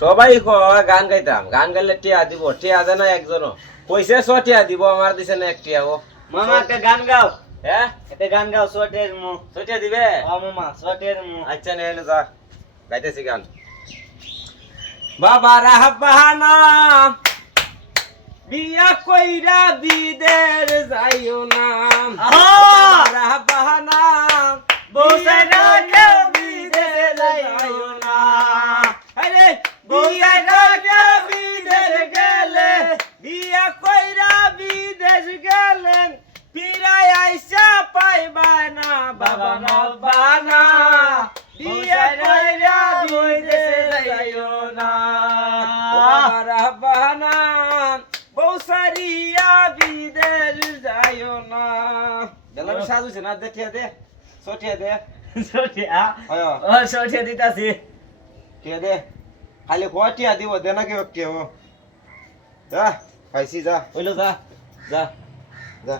সবাই কয় গান গাইতাম, গান গাইলে টিয়া দিব, টিয়া দেয় না একজনও। কইছে 100 টিয়া দিব, আমার দিছে না 1 টিয়াও। মামা একটা গান গাও, হ্যাঁ একটা গান গাও সোটের মু। 100 টিয়া দিবে? ও মামা সোটের মু। আচ্ছা নে যা, গাইতেছি গান। বাবা রাহবানা বিয়া কইরা বিদের যাইও না, রাহবানা বউসাই রাখেও বিদেশে যাইও না। আরে বিয়া কইরা বিদেশ গেলে, বিয়া কইরা বিদেশ গেলেন, ফিরাই আইসা পাইবা না বাবা রাহবানা, বিয়া কইরা বিদেশ যাইও না, বাবা রাহবানা বউসারিয়া বিদেশ যাইও না। বেলা সাজুছে না, দেখিয়া দে, সঠিয়া দে, সোটিয়া হয় ও সোটিয়া দিতাছি। টিয়া দে, খালি কটিয়া দিব, দে না কেউ যা, পাইছি যা, হইলো যা যা যা।